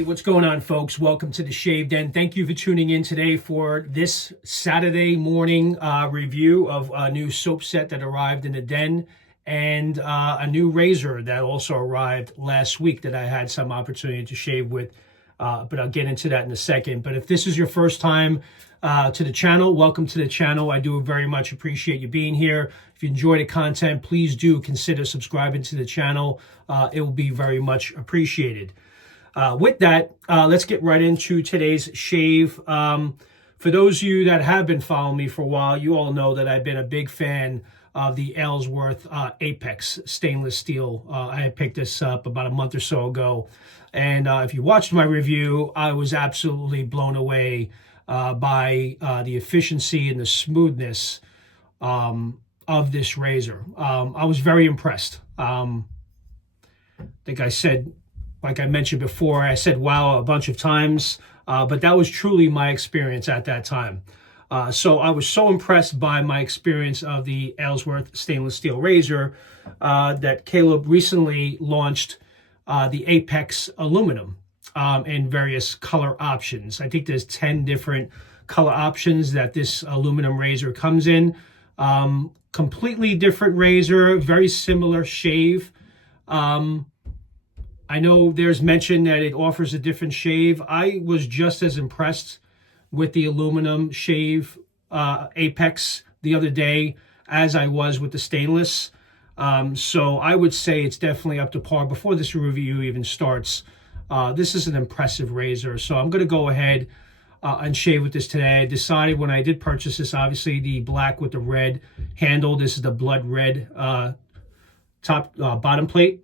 Hey, what's going on, folks? Welcome to the Shave Den. Thank you for tuning in today for this Saturday morning review of a new soap set that arrived in the den and a new razor that also arrived last week that I had some opportunity to shave with, but I'll get into that in a second. But if this is your first time to the channel, welcome to the channel. I do very much appreciate you being here. If you enjoy the content, please do consider subscribing to the channel. It will be very much appreciated. With that, let's get right into today's shave. For those of you that have been following me for a while, you all know that I've been a big fan of the Aylsworth Apex stainless steel. I had picked this up about a month or so ago. And if you watched my review, I was absolutely blown away by the efficiency and the smoothness of this razor. I was very impressed. I think I said, like I mentioned before, I said wow a bunch of times, but that was truly my experience at that time. So I was so impressed by my experience of the Aylsworth stainless steel razor that Caleb recently launched the Apex aluminum in various color options. I think there's 10 different color options that this aluminum razor comes in. Completely different razor, very similar shave. I know there's mention that it offers a different shave. I was just as impressed with the aluminum shave Apex the other day as I was with the stainless. So I would say it's definitely up to par. Before this review even starts, this is an impressive razor. So I'm going to go ahead and shave with this today. I decided when I did purchase this, obviously the black with the red handle. This is the blood red bottom plate.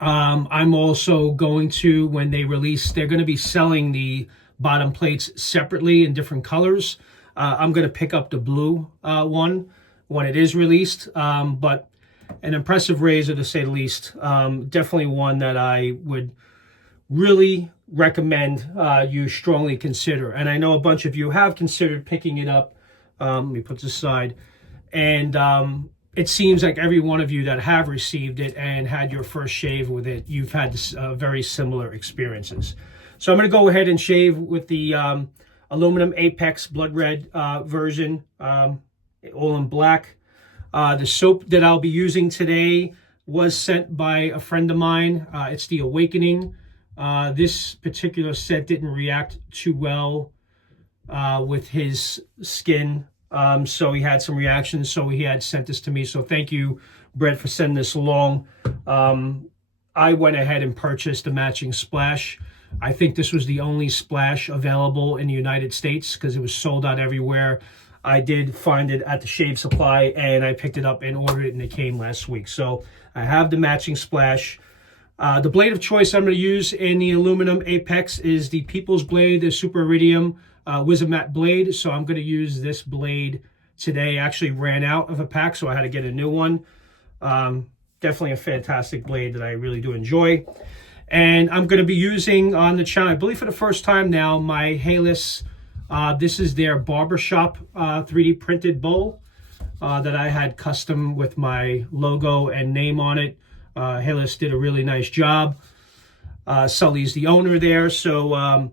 I'm also going to, when they release, they're going to be selling the bottom plates separately in different colors. I'm going to pick up the blue one when it is released, but an impressive razor to say the least. Definitely one that I would really recommend you strongly consider. And I know a bunch of you have considered picking it up. Let me put this aside. And it seems like every one of you that have received it and had your first shave with it, you've had very similar experiences. So I'm going to go ahead and shave with the aluminum Apex blood red version, all in black. The soap that I'll be using today was sent by a friend of mine. It's the Awakening. This particular set didn't react too well with his skin. So he had some reactions, so he had sent this to me. So thank you, Brett, for sending this along. I went ahead and purchased a matching splash. I think this was the only splash available in the United States because it was sold out everywhere. I did find it at the Shave Supply, and I picked it up and ordered it, and it came last week. So I have the matching splash. The blade of choice I'm going to use in the aluminum Apex is the People's Blade, the Super Iridium Wizamat blade. So I'm going to use this blade today. Actually ran out of a pack, so I had to get a new one. Definitely a fantastic blade that I really do enjoy. And I'm going to be using on the channel, I believe for the first time now, my HAGS. This is their barbershop 3D printed bowl that I had custom with my logo and name on it. HAGS did a really nice job. Sully's the owner there, so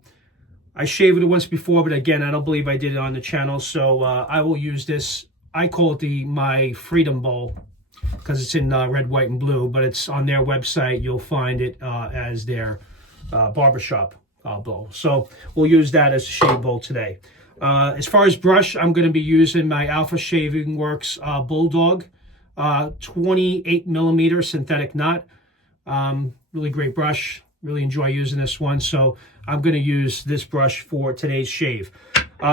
I shaved it once before, but again, I don't believe I did it on the channel, so I will use this. I call it my Freedom Bowl because it's in red, white, and blue, but it's on their website. You'll find it as their barbershop bowl. So we'll use that as a shave bowl today. As far as brush, I'm going to be using my Alpha Shaving Works Bulldog 28mm synthetic knot. Really great brush. Really enjoy using this one, so I'm going to use this brush for today's shave.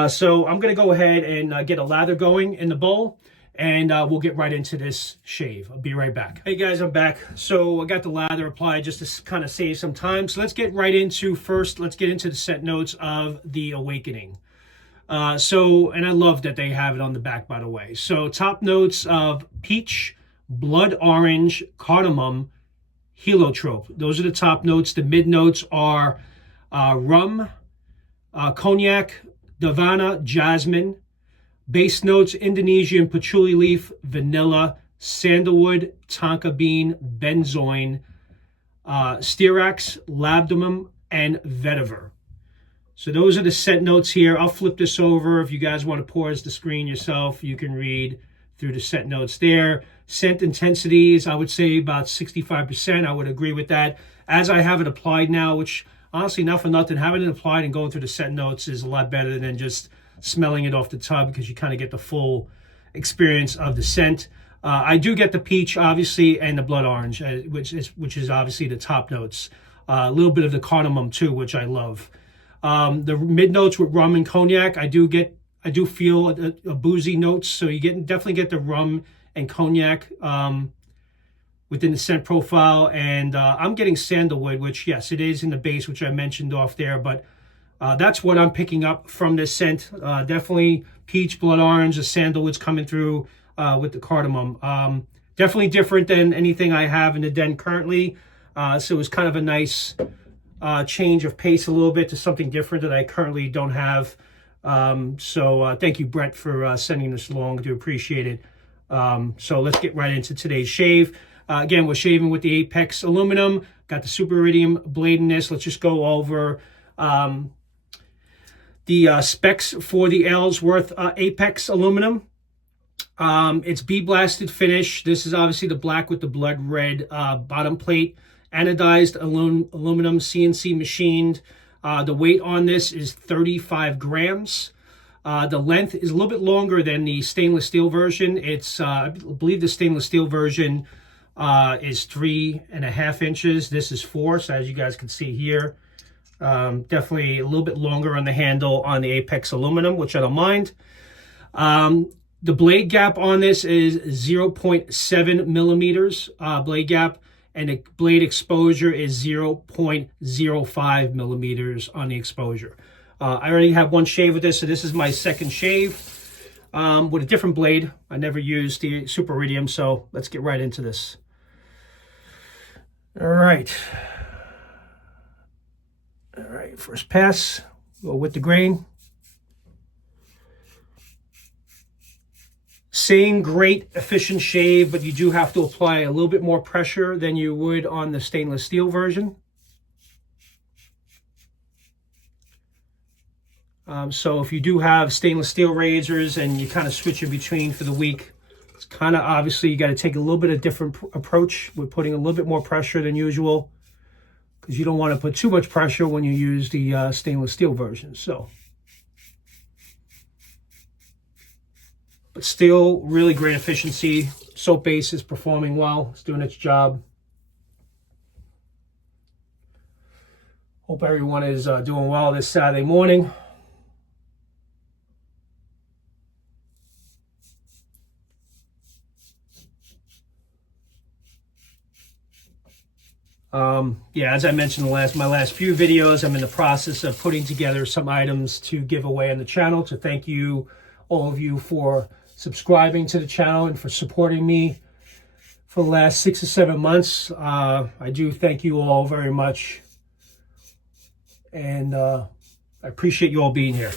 So I'm going to go ahead and get a lather going in the bowl, and we'll get right into this shave. I'll be right back. Hey guys, I'm back. So I got the lather applied just to kind of save some time. So let's get right into let's get into the scent notes of the Awakening. And I love that they have it on the back, by the way. So top notes of peach, blood orange, cardamom, heliotrope. Those are the top notes. The mid notes are rum, cognac, davana, jasmine. Base notes, Indonesian patchouli leaf, vanilla, sandalwood, tonka bean, benzoin, stearax, labdanum, and vetiver. So those are the scent notes here. I'll flip this over. If you guys want to pause the screen yourself, you can read through the scent notes there. Scent intensities, I would say about 65%. I would agree with that. As I have it applied now, which honestly, not for nothing, having it applied and going through the scent notes is a lot better than just smelling it off the tub, because you kind of get the full experience of the scent. I do get the peach, obviously, and the blood orange, which is obviously the top notes. A little bit of the cardamom too, which I love. The mid notes with rum and cognac, I do feel a boozy notes, so you definitely get the rum and cognac within the scent profile. And I'm getting sandalwood, which yes, it is in the base, which I mentioned off there, but that's what I'm picking up from this scent. Definitely peach, blood orange, the sandalwood's coming through with the cardamom. Definitely different than anything I have in the den currently. So it was kind of a nice change of pace a little bit to something different that I currently don't have. So thank you, Brett, for sending this along. I do appreciate it. So let's get right into today's shave. Again, we're shaving with the Apex aluminum. Got the super iridium blade in this. Let's just go over the specs for the Aylsworth Apex aluminum. It's bee-blasted finish. This is obviously the black with the blood red bottom plate. Anodized aluminum, CNC machined. The weight on this is 35 grams. The length is a little bit longer than the stainless steel version. It's, I believe the stainless steel version is 3.5 inches. This is 4, so as you guys can see here, definitely a little bit longer on the handle on the Apex aluminum, which I don't mind. The blade gap on this is 0.7 millimeters blade gap, and the blade exposure is 0.05 millimeters on the exposure. I already have one shave with this, so this is my second shave with a different blade. I never used the super iridium, so let's get right into this. All right, first pass, go with the grain. Same great efficient shave, but you do have to apply a little bit more pressure than you would on the stainless steel version. So if you do have stainless steel razors and you kind of switch in between for the week, it's kind of obviously you got to take a little bit of different approach with putting a little bit more pressure than usual, because you don't want to put too much pressure when you use the stainless steel version. So, but still really great efficiency. Soap base is performing well. It's doing its job. Hope everyone is doing well this Saturday morning. Yeah, as I mentioned in my last few videos, I'm in the process of putting together some items to give away on the channel. To thank you, all of you, for subscribing to the channel and for supporting me for the last 6 or 7 months. I do thank you all very much, and I appreciate you all being here.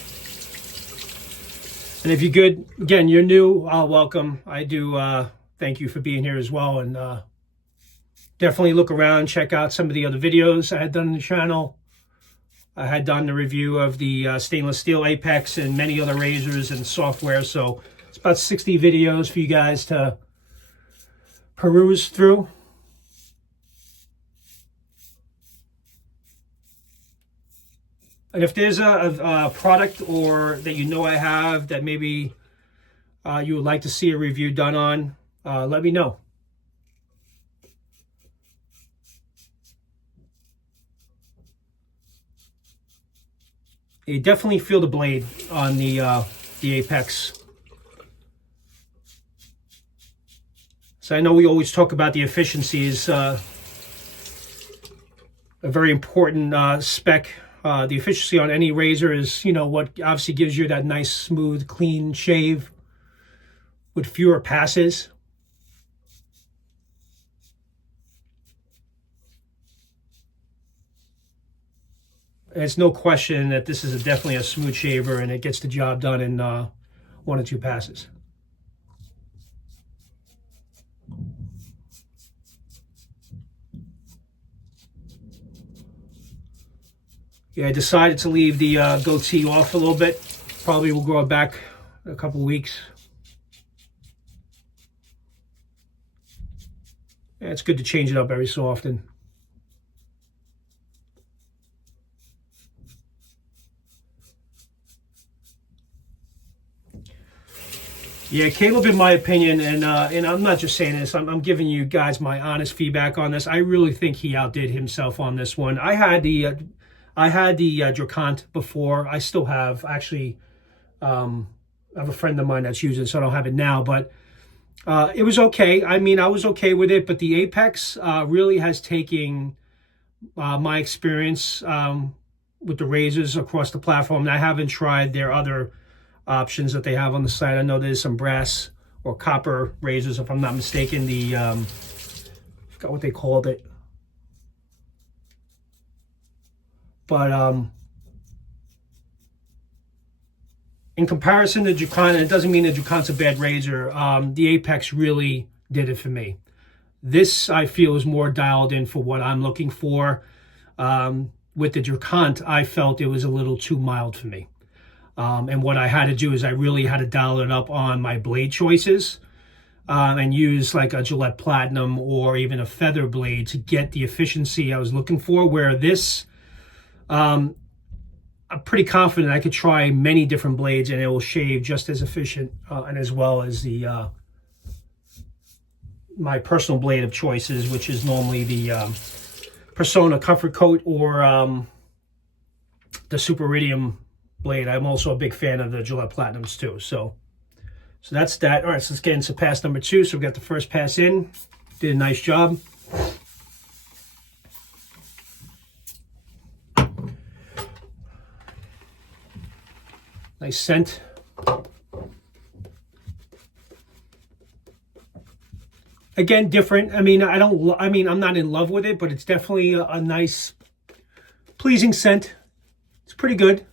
And if you're good, again, you're new, welcome. I do thank you for being here as well, and definitely look around, check out some of the other videos I had done on the channel. I had done the review of the stainless steel Apex and many other razors and software, so it's about 60 videos for you guys to peruse through. And if there's a product or that you know I have that maybe you would like to see a review done on, let me know. You definitely feel the blade on the Apex. So I know we always talk about the efficiencies, a very important spec. The efficiency on any razor is, you know, what obviously gives you that nice, smooth, clean shave with fewer passes. And it's no question that this is definitely a smooth shaver, and it gets the job done in 1 or 2 passes. Yeah, I decided to leave the goatee off a little bit. Probably will grow it back in a couple weeks. Yeah, it's good to change it up every so often. Yeah, Caleb, in my opinion, and I'm not just saying this, I'm giving you guys my honest feedback on this. I really think he outdid himself on this one. I had the Dracant before. I still have, actually. I have a friend of mine that's using it, so I don't have it now, but it was okay. I mean, I was okay with it, but the Apex really has taken my experience with the razors across the platform. And I haven't tried their other options that they have on the site. I know there's some brass or copper razors, if I'm not mistaken. The I forgot what they called it, but in comparison to Dracant, and it doesn't mean that Dracant's a bad razor, the Apex really did it for me. This, I feel, is more dialed in for what I'm looking for. With the Dracant, I felt it was a little too mild for me. And what I had to do is I really had to dial it up on my blade choices and use like a Gillette Platinum or even a feather blade to get the efficiency I was looking for, where this, I'm pretty confident I could try many different blades and it will shave just as efficient and as well as the my personal blade of choices, which is normally the Persona Comfort Coat or the Super Iridium blade. I'm also a big fan of the Gillette Platinums too. So that's that. All right, so let's get into pass number 2. So we got the first pass in. Did a nice job. Nice scent. Again, different. I mean, I'm not in love with it, but it's definitely a nice, pleasing scent. It's pretty good.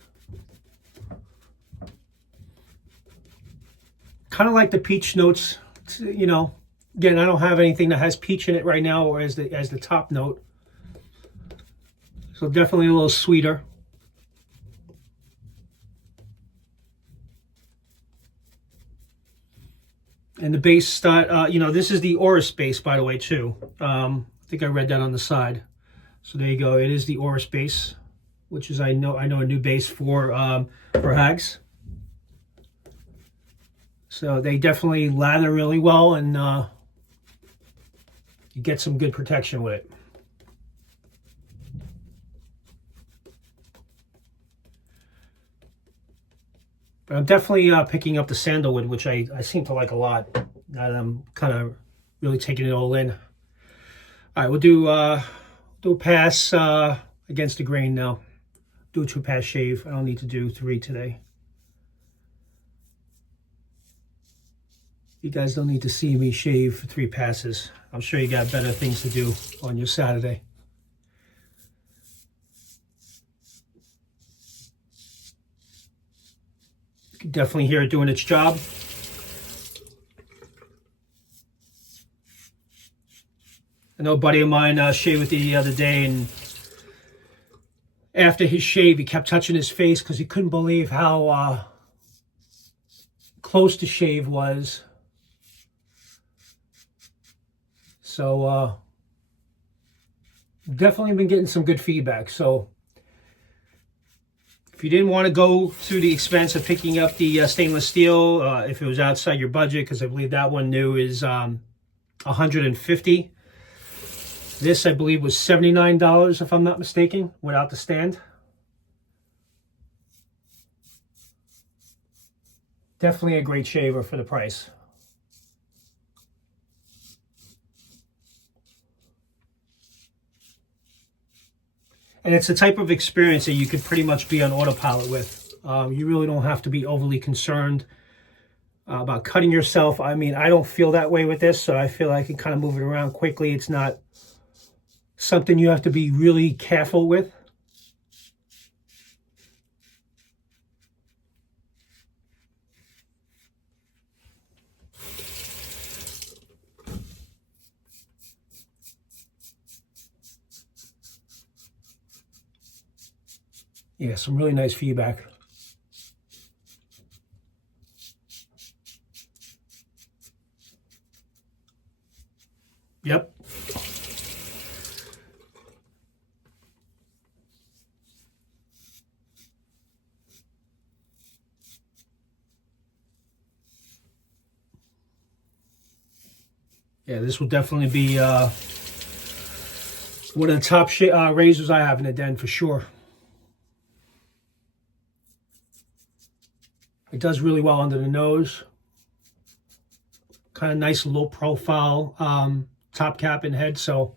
Kind of like the peach notes, you know. Again, I don't have anything that has peach in it right now or as the top note. So definitely a little sweeter. And the base, you know, this is the Oris base, by the way, too. I think I read that on the side. So there you go. It is the Oris base, which is I know a new base for HAGS. So they definitely lather really well, and you get some good protection with it. But I'm definitely picking up the sandalwood, which I seem to like a lot. And I'm kind of really taking it all in. All right, we'll do a pass against the grain now. Do a 2-pass shave. I don't need to do 3 today. You guys don't need to see me shave for 3 passes. I'm sure you got better things to do on your Saturday. You can definitely hear it doing its job. I know a buddy of mine shaved with the other day, and after his shave, he kept touching his face because he couldn't believe how close the shave was. So definitely been getting some good feedback. So if you didn't want to go through the expense of picking up the stainless steel, if it was outside your budget, because I believe that one new is $150. This, I believe, was $79, if I'm not mistaken, without the stand. Definitely a great shaver for the price. And it's the type of experience that you could pretty much be on autopilot with. You really don't have to be overly concerned about cutting yourself. I mean, I don't feel that way with this, so I feel I can kind of move it around quickly. It's not something you have to be really careful with. Yeah, some really nice feedback. Yep. Yeah, this will definitely be one of the top razors I have in the den for sure. It does really well under the nose. Kind of nice low profile top cap and head, so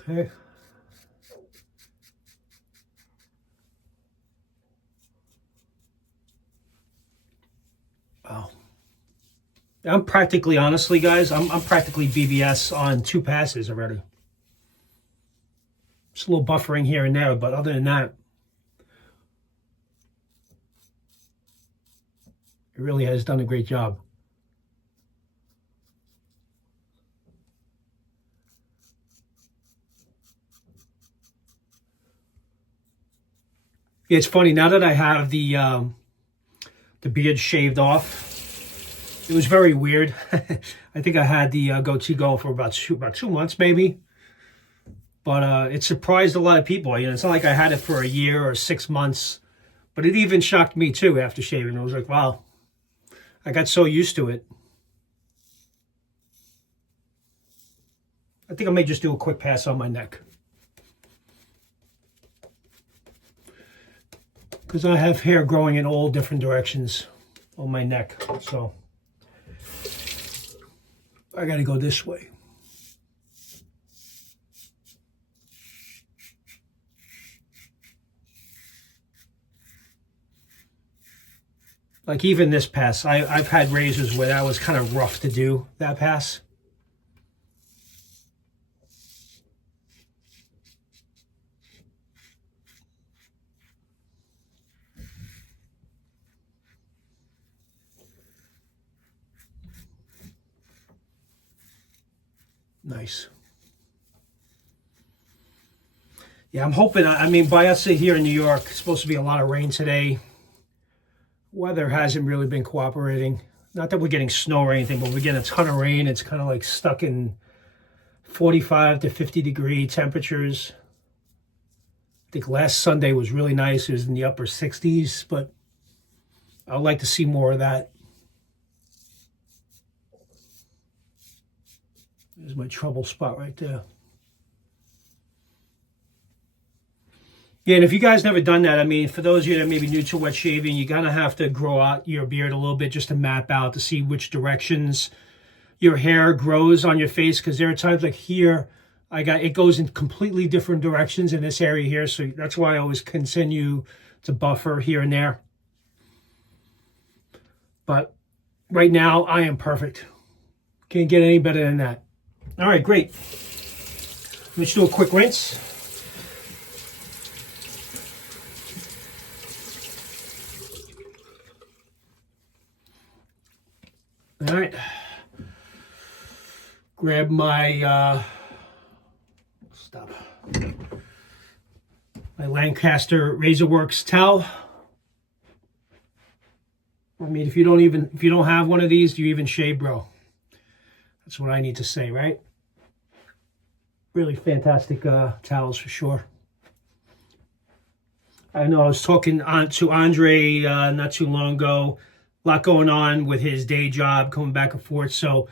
okay. Wow. I'm practically, honestly, guys, I'm practically BBS on 2 passes already. Just a little buffering here and there, but other than that, it really has done a great job. Yeah, it's funny, now that I have the beard shaved off, it was very weird. I think I had the goatee going for about 2 months maybe. But it surprised a lot of people. You know, it's not like I had it for a year or 6 months. But it even shocked me too after shaving. I was like, wow, I got so used to it. I think I may just do a quick pass on my neck, because I have hair growing in all different directions on my neck. So I got to go this way. Like even this pass, I've had razors where that was kind of rough to do, that pass. Nice. Yeah, I'm hoping, I mean, by us here in New York, it's supposed to be a lot of rain today. Weather hasn't really been cooperating. Not that we're getting snow or anything, but we're getting a ton of rain. It's kind of like stuck in 45 to 50 degree temperatures. I think last Sunday was really nice. It was in the upper 60s, but I'd like to see more of that. There's my trouble spot right there. Yeah, and if you guys never done that, I mean, for those of you that may be new to wet shaving, you're going to have to grow out your beard a little bit just to map out to see which directions your hair grows on your face, because there are times like here, it goes in completely different directions in this area here, so that's why I always continue to buffer here and there. But right now, I am perfect. Can't get any better than that. All right, great. Let's do a quick rinse. All right. Grab my my Lancaster Razorworks towel. I mean, if you don't have one of these, do you even shave, bro? That's what I need to say, right? Really fantastic towels for sure. I know I was talking to Andre not too long ago. A lot going on with his day job, coming back and forth. So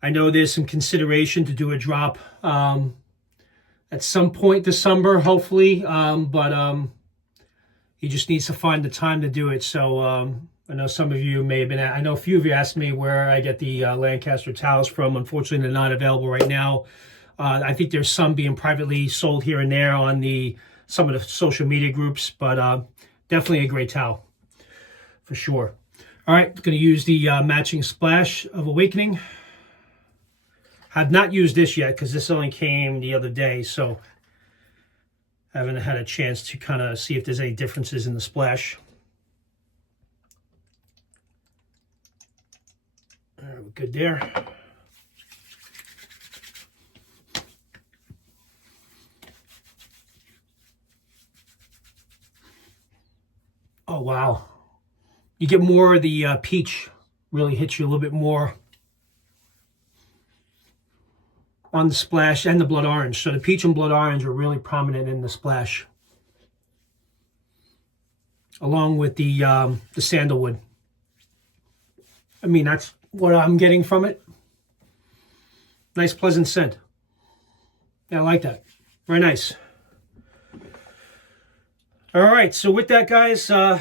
I know there's some consideration to do a drop at some point this summer, hopefully. But he just needs to find the time to do it. So I know some of you may have been, I know a few of you asked me where I get the Lancaster towels from. Unfortunately, they're not available right now. I think there's some being privately sold here and there on some of the social media groups, but definitely a great towel for sure. All right, going to use the matching splash of Awakening. Have not used this yet because this only came the other day, so I haven't had a chance to kind of see if there's any differences in the splash. There we Good there. Oh, wow. You get more of the peach, really hits you a little bit more on the splash, and the blood orange. So the peach and blood orange are really prominent in the splash, along with the sandalwood. I mean, that's what I'm getting from it. Nice, pleasant scent. Yeah, I like that. Very nice. All right, so with that, guys, yeah,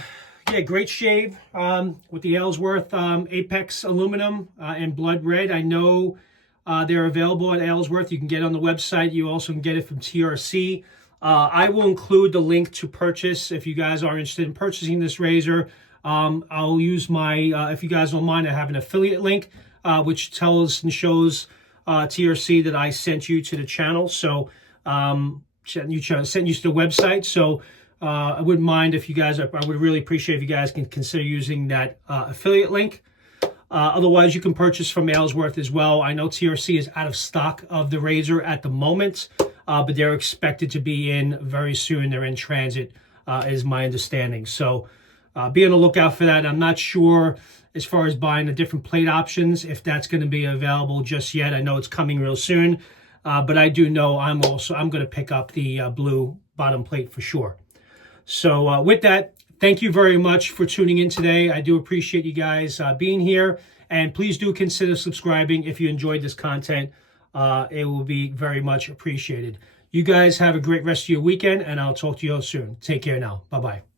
great shave with the Aylsworth Apex Aluminum and Blood Red. I know they're available at Aylsworth. You can get it on the website. You also can get it from TRC. I will include the link to purchase if you guys are interested in purchasing this razor. I'll use my, if you guys don't mind, I have an affiliate link which tells and shows TRC that I sent you to the channel. So sent you to the website. So I wouldn't mind if you guys, I would really appreciate if you guys can consider using that affiliate link. Otherwise, you can purchase from Aylsworth as well. I know TRC is out of stock of the razor at the moment, but they're expected to be in very soon. They're in transit, is my understanding. So be on the lookout for that. I'm not sure as far as buying the different plate options, if that's going to be available just yet. I know it's coming real soon, but I do know I'm going to pick up the blue bottom plate for sure. So with that, thank you very much for tuning in today. I do appreciate you guys being here. And please do consider subscribing if you enjoyed this content. It will be very much appreciated. You guys have a great rest of your weekend, and I'll talk to you all soon. Take care now. Bye-bye.